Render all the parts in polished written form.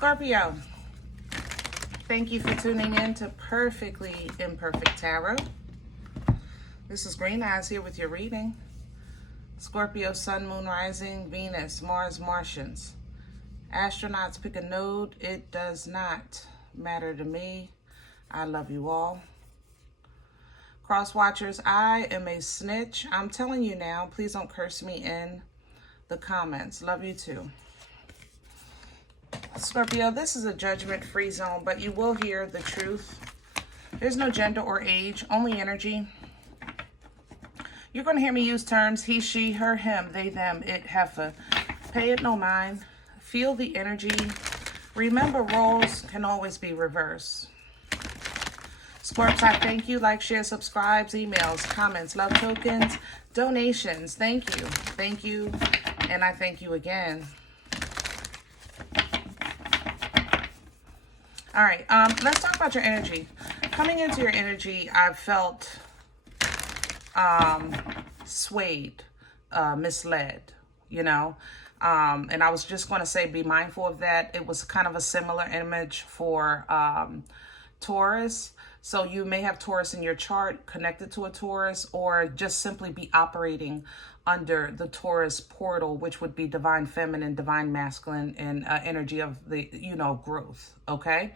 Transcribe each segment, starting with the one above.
Scorpio, thank you for tuning in to Perfectly Imperfect Tarot. This is Green Eyes here with your reading. Scorpio, Sun, Moon, Rising, Venus, Mars, Martians. Astronauts, pick a node. It does not matter to me. I love you all. Cross watchers, I am a snitch. I'm telling you now, please don't curse me in the comments. Love you too. Scorpio, this is a judgment-free zone, but you will hear the truth. There's no gender or age, only energy. You're going to hear me use terms he, she, her, him, they, them, it, heifer. Pay it no mind. Feel the energy. Remember, roles can always be reversed. Scorps, I thank you. Like, share, subscribes, emails, comments, love tokens, donations. Thank you. Thank you. And I thank you again. All right, let's talk about your energy. Coming into your energy, I felt swayed, misled, you know. And I was just going to say be mindful of that. It was kind of a similar image for Taurus. So you may have Taurus in your chart connected to a Taurus, or just simply be operating under the Taurus portal, which would be divine feminine, divine masculine, and energy of the, you know, growth, okay?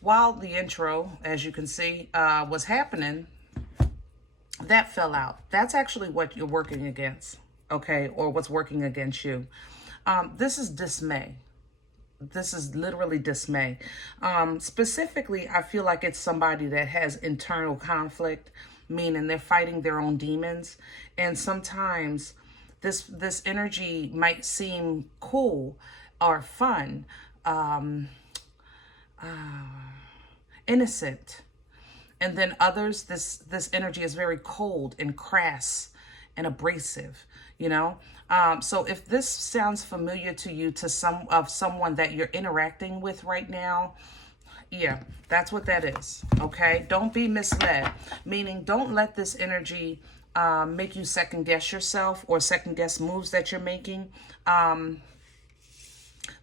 While the intro, as you can see, was happening, that fell out. That's actually what you're working against, okay? Or what's working against you. This is dismay. This is literally dismay. Specifically, I feel like it's somebody that has internal conflict, meaning they're fighting their own demons. And sometimes this energy might seem cool or fun, innocent. And then others, this energy is very cold and crass and abrasive, you know? So if this sounds familiar to you, to someone that you're interacting with right now, yeah, that's what that is, okay? Don't be misled, meaning don't let this energy make you second guess yourself or second guess moves that you're making.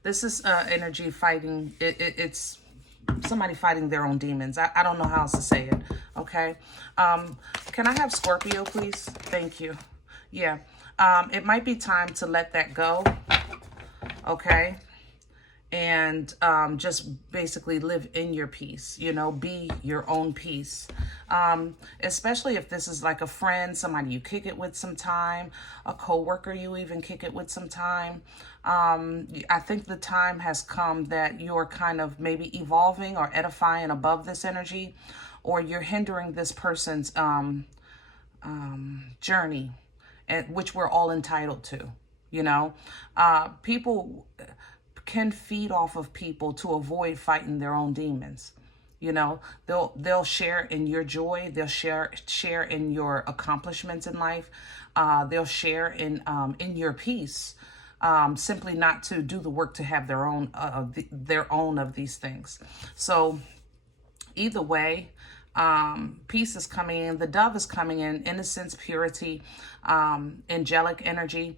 This is energy fighting, it's somebody fighting their own demons. I don't know how else to say it, okay? Can I have Scorpio, please? Thank you. Yeah, it might be time to let that go, okay? And just basically live in your peace, you know, be your own peace. Especially if this is like a friend, somebody you kick it with sometime, a coworker you even kick it with sometime. I think the time has come that you're kind of maybe evolving or edifying above this energy, or you're hindering this person's journey, which we're all entitled to, you know. People can feed off of people to avoid fighting their own demons. You know, they'll share in your joy, they'll share in your accomplishments in life, they'll share in your peace, simply not to do the work to have their own of these things. So either way, peace is coming in, the dove is coming in, innocence, purity, angelic energy,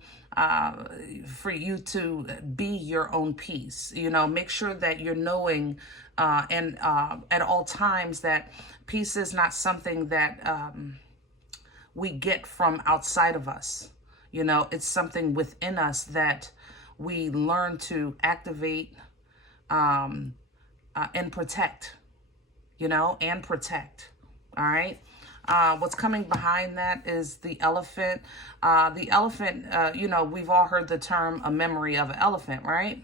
for you to be your own peace. You know, make sure that you're knowing and at all times that peace is not something that we get from outside of us. You know, it's something within us that we learn to activate and protect. You know, and protect. All right. What's coming behind that is the elephant. The elephant, you know, we've all heard the term a memory of an elephant, right?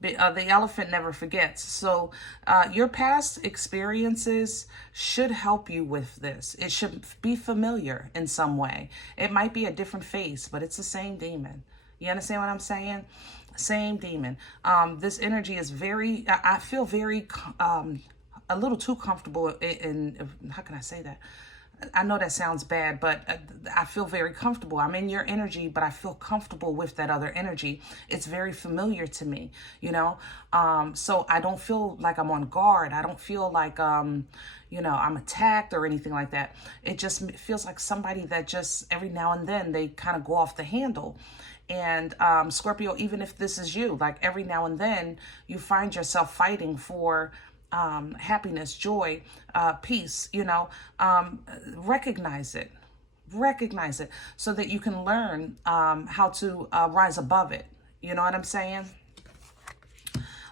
The elephant never forgets. So your past experiences should help you with this. It should be familiar in some way. It might be a different face, but it's the same demon. You understand what I'm saying? Same demon. This energy is very, I feel very, a little too comfortable in, how can I say that? I know that sounds bad, but I feel very comfortable. I'm in your energy, but I feel comfortable with that other energy. It's very familiar to me, you know? So I don't feel like I'm on guard. I don't feel like, you know, I'm attacked or anything like that. It just feels like somebody that just every now and then they kind of go off the handle. And Scorpio, even if this is you, like every now and then you find yourself fighting for happiness, joy, peace, you know, recognize it so that you can learn how to rise above it. You know what I'm saying?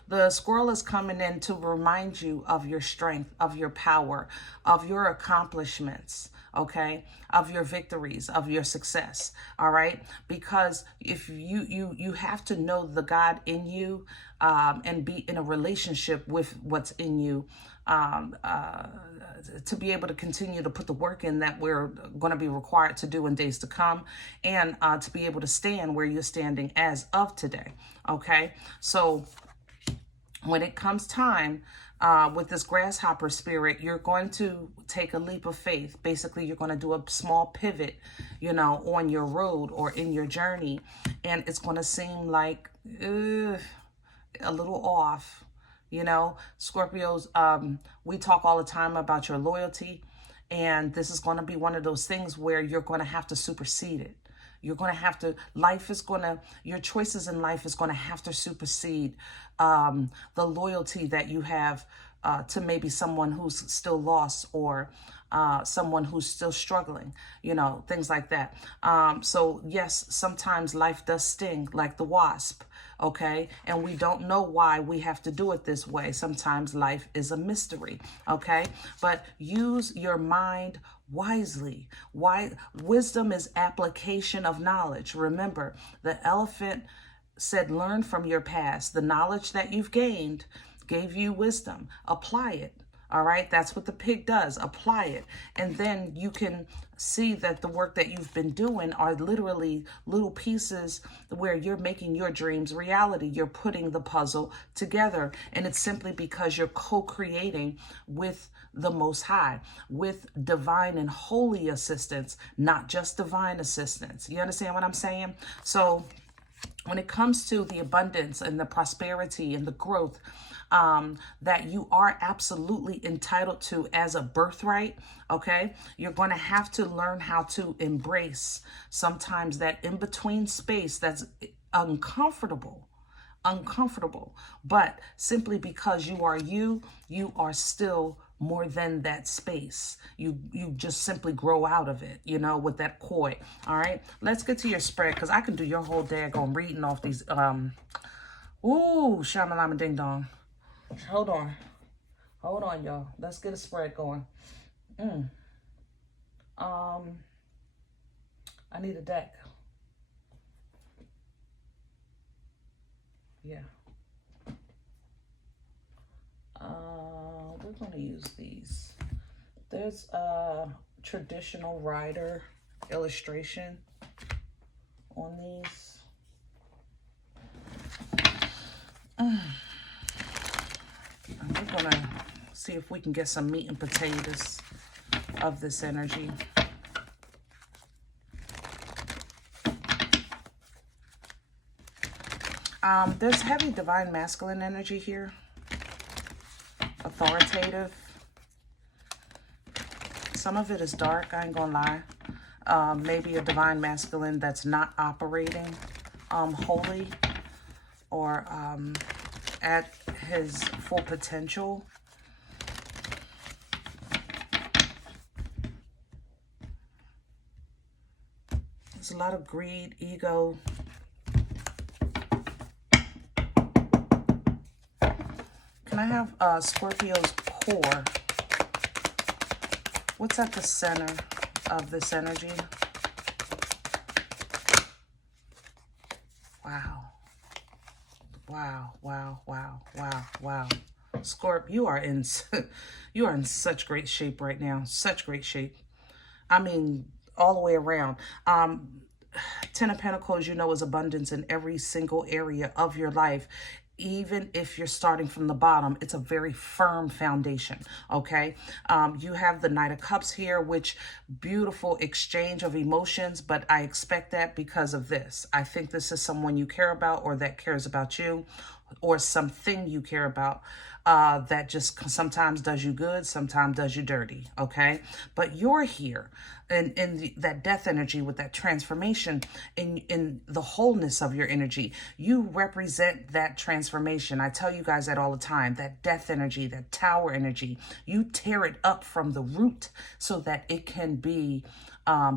The squirrel is coming in to remind you of your strength, of your power, of your accomplishments, okay, of your victories, of your success, all right? Because if you have to know the God in you and be in a relationship with what's in you to be able to continue to put the work in that we're going to be required to do in days to come, and to be able to stand where you're standing as of today, okay? So when it comes time with this grasshopper spirit, you're going to take a leap of faith. Basically, you're going to do a small pivot, you know, on your road or in your journey. And it's going to seem like a little off, you know. Scorpios, we talk all the time about your loyalty. And this is going to be one of those things where you're going to have to supersede it. You're going to have to, your choices in life is going to have to supersede the loyalty that you have to maybe someone who's still lost, or someone who's still struggling, you know, things like that. So yes, sometimes life does sting like the wasp, okay? And we don't know why we have to do it this way. Sometimes life is a mystery, okay? But use your mind wisely. Why? Wisdom is application of knowledge. Remember, the elephant said, learn from your past. The knowledge that you've gained gave you wisdom. Apply it. All right. That's what the pig does. Apply it. And then you can see that the work that you've been doing are literally little pieces where you're making your dreams reality. You're putting the puzzle together. And it's simply because you're co-creating with the Most High, with divine and holy assistance, not just divine assistance. You understand what I'm saying? So when it comes to the abundance and the prosperity and the growth that you are absolutely entitled to as a birthright, okay, you're going to have to learn how to embrace sometimes that in-between space that's uncomfortable, but simply because you are still more than that space. You just simply grow out of it, you know, with that koi. All right, let's get to your spread, because I can do your whole daggone reading off these. Ooh, shamalama ding dong. Hold on, y'all. Let's get a spread going. I need a deck. Yeah. We're going to use these. There's a traditional rider illustration on these. We're going to see if we can get some meat and potatoes of this energy. There's heavy divine masculine energy here. Authoritative. Some of it is dark, I ain't gonna lie. Maybe a divine masculine that's not operating wholly or at his full potential. There's a lot of greed, ego. Can I have Scorpio's core? What's at the center of this energy? Wow. Wow, wow, wow, wow, wow. Scorp, you are in such great shape right now. Such great shape. I mean, all the way around. Ten of Pentacles, you know, is abundance in every single area of your life. Even if you're starting from the bottom, it's a very firm foundation, okay? You have the Knight of Cups here, which beautiful exchange of emotions, but I expect that because of this. I think this is someone you care about or that cares about you. or something you care about that just sometimes does you good, sometimes does you dirty, okay? But you're here in that death energy with that transformation in the wholeness of your energy. You represent that transformation. I tell you guys that all the time, that death energy, that tower energy, you tear it up from the root so that it can be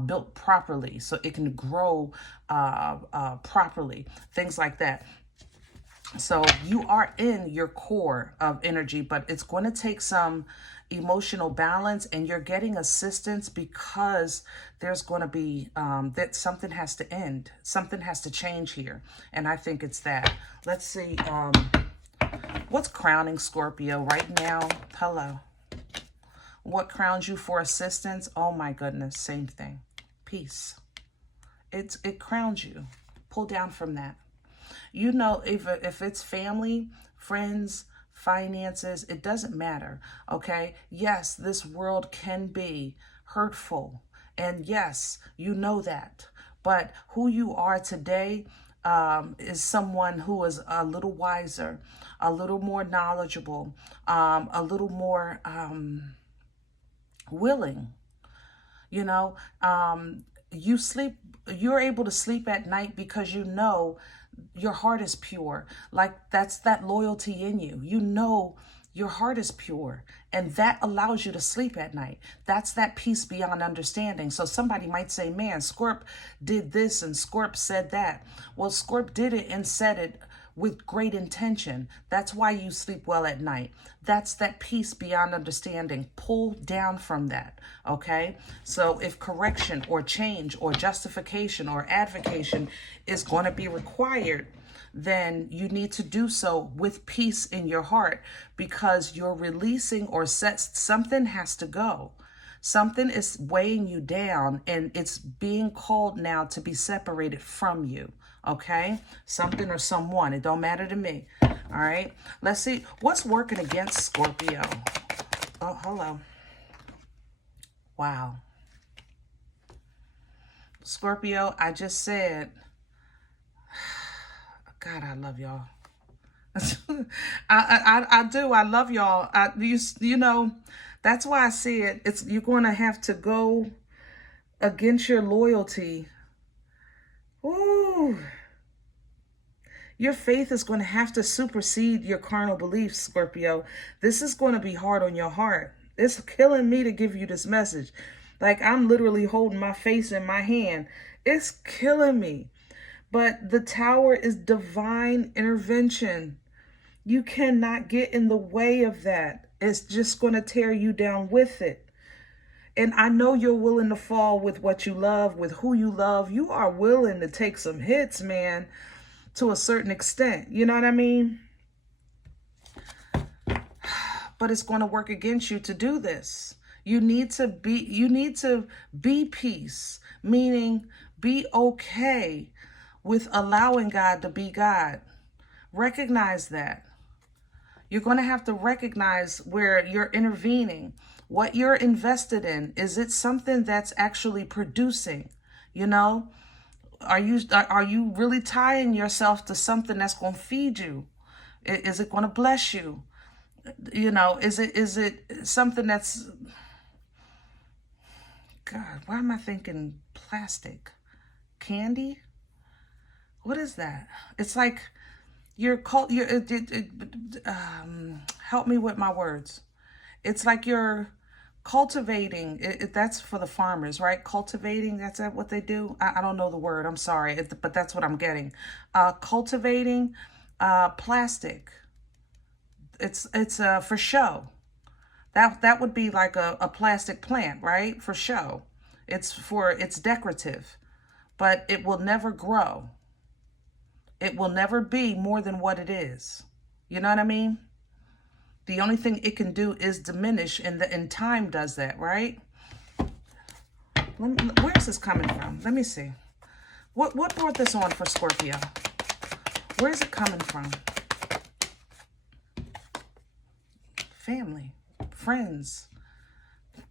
built properly, so it can grow properly, things like that. So you are in your core of energy, but it's going to take some emotional balance, and you're getting assistance because there's going to be that something has to end. Something has to change here. And I think it's that. Let's see. What's crowning Scorpio right now? Hello. What crowns you for assistance? Oh my goodness. Same thing. Peace. It crowns you. Pull down from that. You know, if it's family, friends, finances, it doesn't matter, okay? Yes, this world can be hurtful, and yes, you know that. But who you are today is someone who is a little wiser, a little more knowledgeable, a little more willing, you know? You're able to sleep at night because you know your heart is pure. Like that's that loyalty in you. You know your heart is pure, and that allows you to sleep at night. That's that peace beyond understanding. So somebody might say, man, Scorp did this and Scorp said that. Well, Scorp did it and said it with great intention. That's why you sleep well at night. That's that peace beyond understanding. Pull down from that, okay? So if correction or change or justification or advocation is going to be required, then you need to do so with peace in your heart, because you're releasing or something has to go. Something is weighing you down, and it's being called now to be separated from you. Okay? Something or someone. It don't matter to me. All right? Let's see. What's working against Scorpio? Oh, hello. Wow. Scorpio, I just said, God, I love y'all. I do. I love y'all. You know, that's why I said you're going to have to go against your loyalty. Ooh. Your faith is going to have to supersede your carnal beliefs, Scorpio. This is going to be hard on your heart. It's killing me to give you this message. Like, I'm literally holding my face in my hand. It's killing me. But the tower is divine intervention. You cannot get in the way of that. It's just going to tear you down with it. And I know you're willing to fall with what you love, with who you love. You are willing to take some hits, man, to a certain extent. You know what I mean? But it's going to work against you to do this. You need to be peace, meaning be okay with allowing God to be God. Recognize that. You're going to have to recognize where you're intervening. What you're invested in, is it something that's actually producing? You know, are you really tying yourself to something that's going to feed you? Is it going to bless you? You know, is it something that's, God, why am I thinking plastic? Candy? What is that? It's like help me with my words. It's like you're cultivating. That's for the farmers, right? Cultivating, that's what they do. I don't know the word. I'm sorry, but that's what I'm getting. Cultivating plastic. It's for show. That would be like a plastic plant, right? For show. It's decorative, but it will never grow. It will never be more than what it is. You know what I mean? The only thing it can do is diminish, and time does that, right? Where's this coming from? Let me see. What brought this on for Scorpio? Where is it coming from? Family, friends,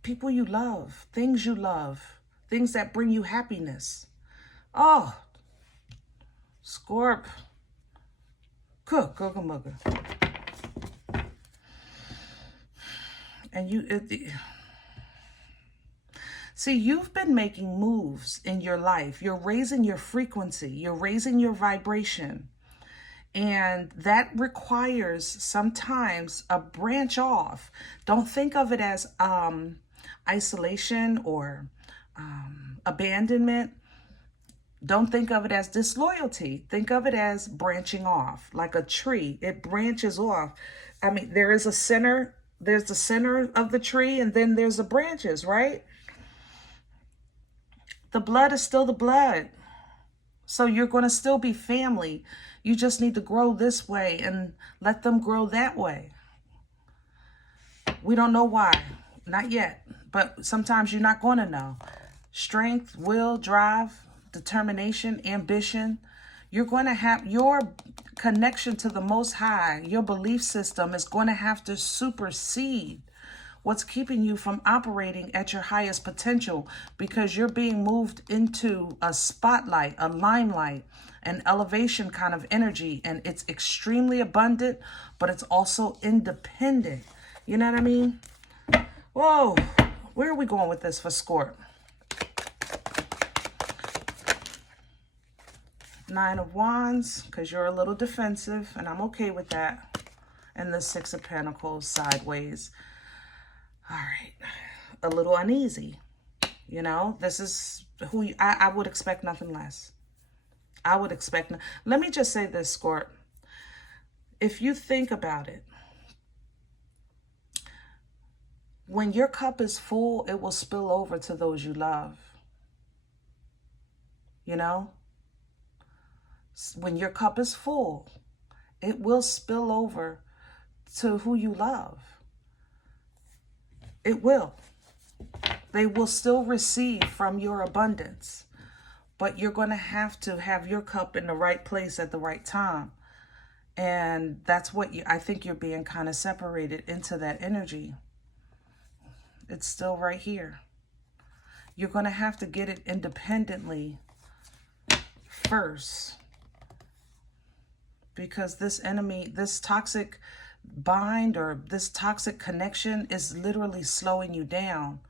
people you love, things that bring you happiness. Oh, Scorp. Cook, googa mugga. And see, you've been making moves in your life. You're raising your frequency. You're raising your vibration. And that requires sometimes a branch off. Don't think of it as isolation or abandonment. Don't think of it as disloyalty. Think of it as branching off, like a tree. It branches off. I mean, there is a center. There's the center of the tree, and then there's the branches, right? The blood is still the blood. So you're going to still be family. You just need to grow this way and let them grow that way. We don't know why. Not yet. But sometimes you're not going to know. Strength, will, drive, determination, ambition. You're going to have your connection to the Most High. Your belief system is going to have to supersede what's keeping you from operating at your highest potential, because you're being moved into a spotlight, a limelight, an elevation kind of energy. And it's extremely abundant, but it's also independent. You know what I mean? Whoa, where are we going with this for Scorp? Nine of Wands, because you're a little defensive, and I'm okay with that. And the Six of Pentacles sideways. All right, a little uneasy. You know, this is who I would expect nothing less. I would expect. Let me just say this, Scorp. If you think about it, when your cup is full, it will spill over to those you love. You know, when your cup is full, it will spill over to who you love. It will. They will still receive from your abundance, but you're going to have your cup in the right place at the right time. And that's what I think you're being kind of separated into that energy. It's still right here. You're going to have to get it independently first, because this enemy, this toxic bind or this toxic connection is literally slowing you down,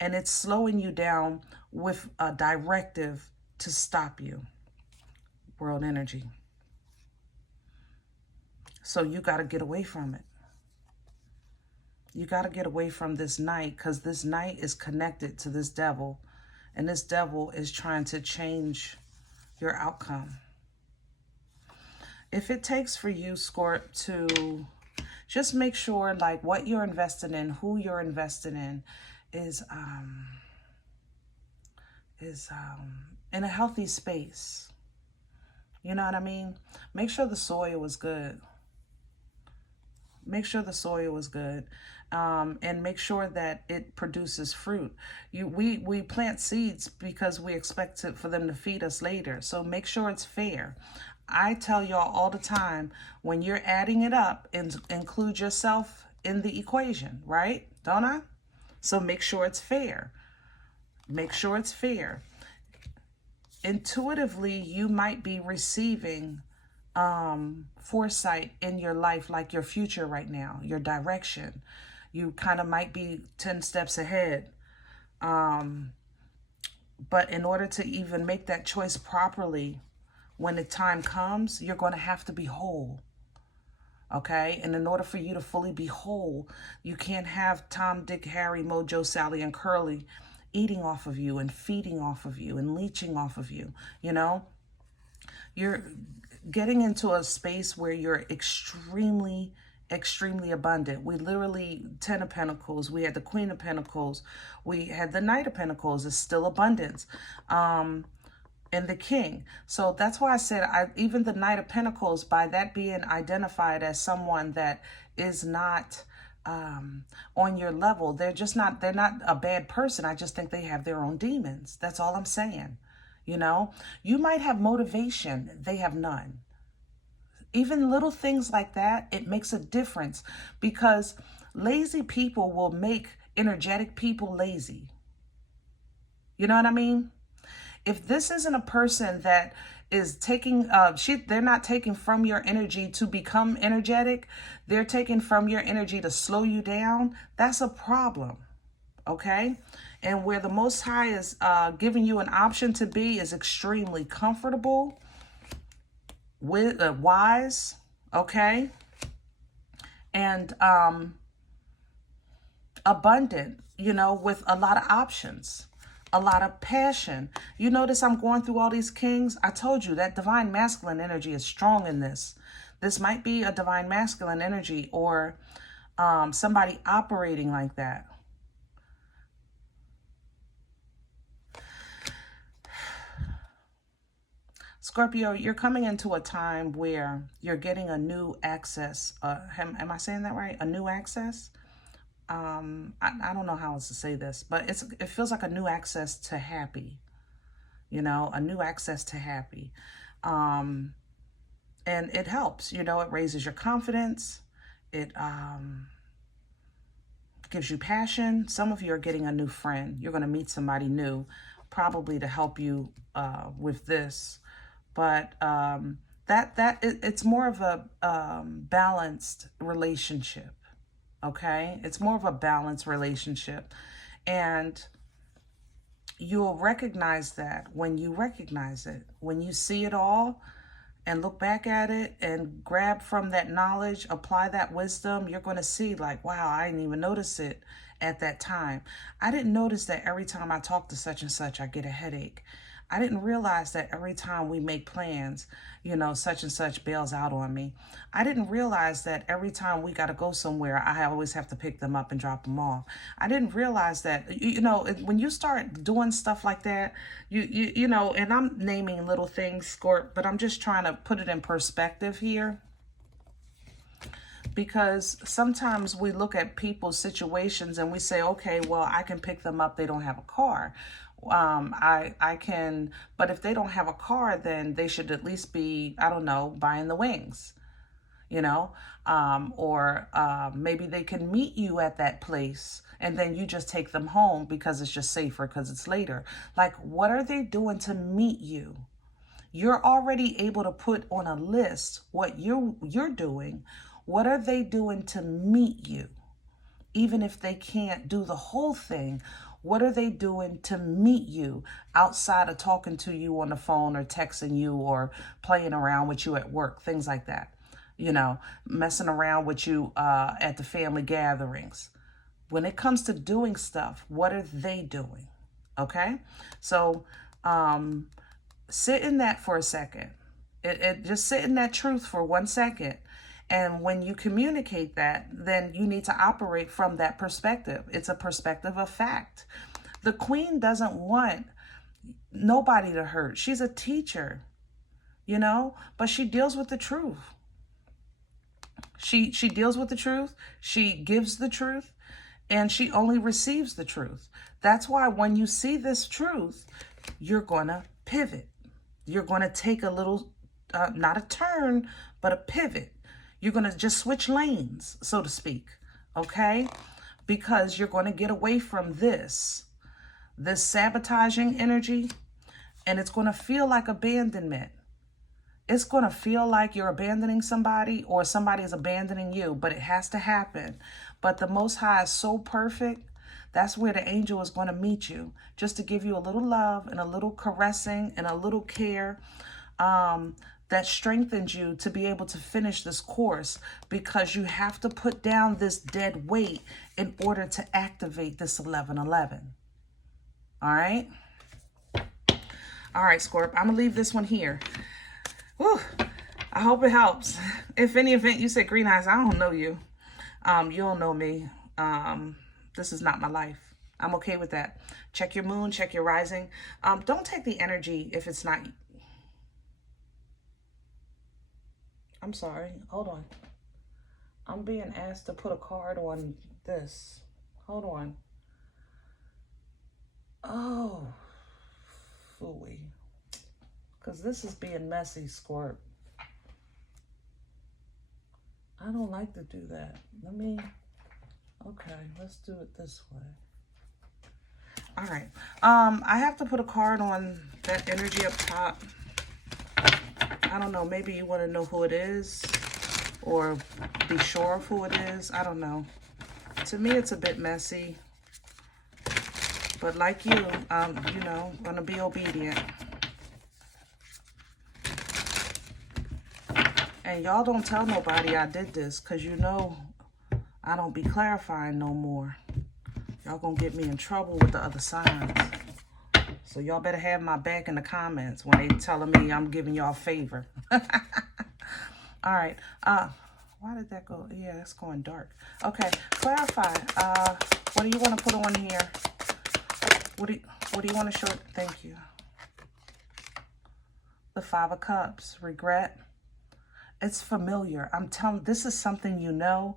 and it's slowing you down with a directive to stop you. World energy. So you got to get away from it. You got to get away from this knight, because this knight is connected to this devil, and this devil is trying to change your outcome. If it takes for you, Scorp, to just make sure like what you're investing in, who you're investing in is in a healthy space. You know what I mean? Make sure the soil is good. Make sure the soil is good. And make sure that it produces fruit. We plant seeds because we expect for them to feed us later. So make sure it's fair. I tell y'all all the time, when you're adding it up, include yourself in the equation, right? Don't I? So make sure it's fair. Make sure it's fair. Intuitively, you might be receiving foresight in your life, like your future right now, your direction. You kind of might be 10 steps ahead. But in order to even make that choice properly, when the time comes, you're going to have to be whole. Okay? And in order for you to fully be whole, you can't have Tom, Dick, Harry, Mojo, Sally, and Curly eating off of you and feeding off of you and leeching off of you. You know? You're getting into a space where you're extremely abundant. We literally, 10 of Pentacles, we had the Queen of Pentacles, we had the Knight of Pentacles. It's still abundance. And the King. So that's why I said even the Knight of Pentacles, by that being identified as someone that is not on your level, they're not a bad person. I just think they have their own demons. That's all I'm saying. You know, you might have motivation. They have none. Even little things like that, it makes a difference, because lazy people will make energetic people lazy. You know what I mean? If this isn't a person that is taking, they're not taking from your energy to become energetic. They're taking from your energy to slow you down. That's a problem. Okay? And where the Most High is giving you an option to be is extremely comfortable, wise, okay? And abundant, you know, with a lot of options, a lot of passion. You notice I'm going through all these kings. I told you that divine masculine energy is strong in this. This might be a divine masculine energy or somebody operating like that. Scorpio, you're coming into a time where you're getting a new access. Am I saying that right? A new access? I don't know how else to say this, but it feels like a new access to happy. You know, a new access to happy. And it helps, you know, it raises your confidence. It gives you passion. Some of you are getting a new friend. You're going to meet somebody new, probably to help you with this. But it's more of a balanced relationship, okay? It's more of a balanced relationship. And you'll recognize that when you recognize it. When you see it all and look back at it and grab from that knowledge, apply that wisdom, you're going to see like, wow, I didn't even notice it at that time. I didn't notice that every time I talk to such and such, I get a headache. I didn't realize that every time we make plans, you know, such and such bails out on me. I didn't realize that every time we got to go somewhere, I always have to pick them up and drop them off. I didn't realize that, you know, when you start doing stuff like that, you know, and I'm naming little things, Scorp, but I'm just trying to put it in perspective here. Because sometimes we look at people's situations and we say, okay, well, I can pick them up. They don't have a car. I can, but if they don't have a car, then they should at least be, I don't know, buying the wings, you know, or maybe they can meet you at that place and then you just take them home because it's just safer because it's later. Like, what are they doing to meet you? You're already able to put on a list what you're doing. What are they doing to meet you? Even if they can't do the whole thing, what are they doing to meet you outside of talking to you on the phone or texting you or playing around with you at work, things like that, you know, messing around with you at the family gatherings. When it comes to doing stuff, what are they doing? Okay, so sit in that for a second. Just sit in that truth for 1 second. And when you communicate that, then you need to operate from that perspective. It's a perspective of fact. The queen doesn't want nobody to hurt. She's a teacher, you know, but she deals with the truth. She deals with the truth. She gives the truth, and she only receives the truth. That's why when you see this truth, you're going to pivot. You're going to take a little, not a turn, but a pivot. You're going to just switch lanes, so to speak, okay? Because you're going to get away from this sabotaging energy, and it's going to feel like abandonment. It's going to feel like you're abandoning somebody or somebody is abandoning you, but it has to happen. But the Most High is so perfect. That's where the angel is going to meet you, just to give you a little love and a little caressing and a little care, that strengthens you to be able to finish this course, because you have to put down this dead weight in order to activate this 1111. All right? All right, Scorp, I'm going to leave this one here. Whew, I hope it helps. If any event you said green eyes, I don't know you. You don't know me. This is not my life. I'm okay with that. Check your moon, check your rising. Don't take the energy if it's not... I'm sorry. Hold on. I'm being asked to put a card on this. Hold on. Oh, phooey. Because this is being messy, Scorp. I don't like to do that. Okay, let's do it this way. All right. I have to put a card on that energy up top. I don't know. Maybe you want to know who it is or be sure of who it is. I don't know. To me, it's a bit messy. But like you, you know, going to be obedient. And y'all don't tell nobody I did this, because you know I don't be clarifying no more. Y'all gonna get me in trouble with the other signs. So y'all better have my back in the comments when they telling me I'm giving y'all a favor. All right. Why did that go? Yeah, it's going dark. Okay, clarify. What do you want to put on here? What do you want to show? Thank you. The Five of Cups. Regret. It's familiar. I'm telling, this is something you know.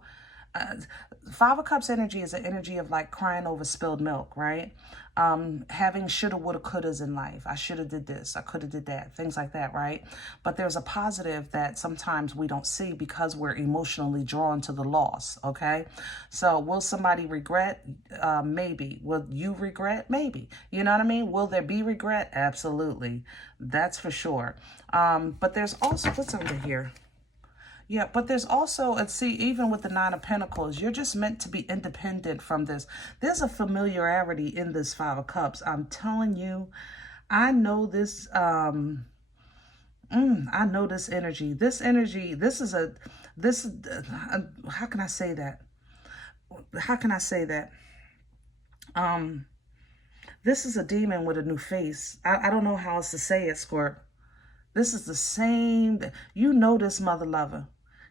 Five of Cups energy is an energy of like crying over spilled milk, right? Having shoulda, woulda, couldas in life. I shoulda did this. I coulda did that. Things like that, right? But there's a positive that sometimes we don't see because we're emotionally drawn to the loss, okay? So will somebody regret? Maybe. Will you regret? Maybe. You know what I mean? Will there be regret? Absolutely. That's for sure. But there's also, what's under here? Yeah, but there's also, let's see, even with the Nine of Pentacles, you're just meant to be independent from this. There's a familiarity in this Five of Cups. I'm telling you, I know this, I know this energy. This energy, how can I say that? How can I say that? This is a demon with a new face. I don't know how else to say it, Scorp. This is the same, you know this mother lover.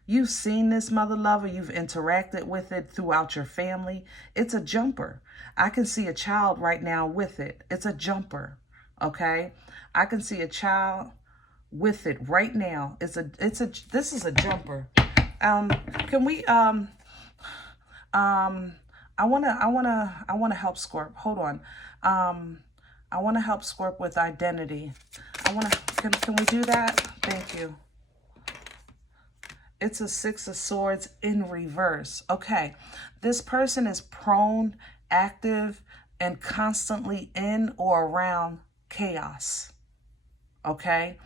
You've seen this mother lover. You've interacted with it throughout your family. It's a jumper. I can see a child right now with it. It's a jumper, okay? I can see a child with it right now. This is a jumper. Can we, I wanna help Scorp. Hold on. I wanna help Scorp with identity. Can we do that? Thank you. It's a Six of Swords in reverse. Okay, this person is prone, active, and constantly in or around chaos. Okay,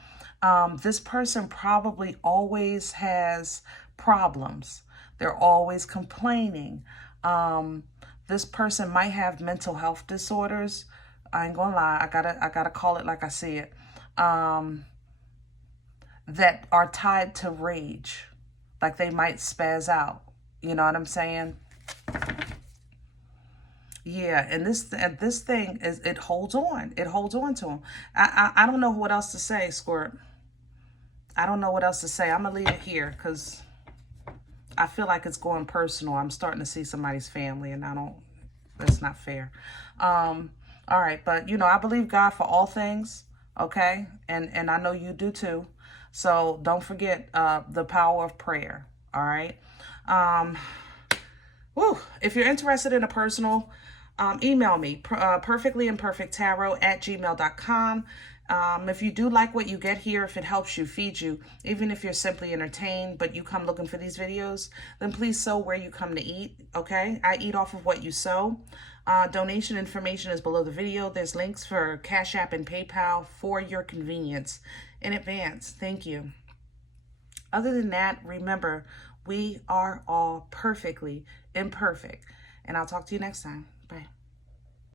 this person probably always has problems. They're always complaining. This person might have mental health disorders. I ain't gonna lie. I gotta call it like I see it. That are tied to rage. Like they might spaz out. You know what I'm saying? Yeah, and this thing is, it holds on. It holds on to him. I don't know what else to say, Squirt. I don't know what else to say. I'm gonna leave it here because I feel like it's going personal. I'm starting to see somebody's family, and that's not fair. All right, but you know, I believe God for all things. Okay, and I know you do too. So don't forget the power of prayer. All right. If you're interested in a personal, email me, perfectlyimperfecttarot@gmail.com. If you do like what you get here, if it helps you, feed you, even if you're simply entertained, but you come looking for these videos, then please sow where you come to eat, okay? I eat off of what you sow. Donation information is below the video. There's links for Cash App and PayPal for your convenience. In advance, thank you. Other than that, remember, we are all perfectly imperfect. And I'll talk to you next time.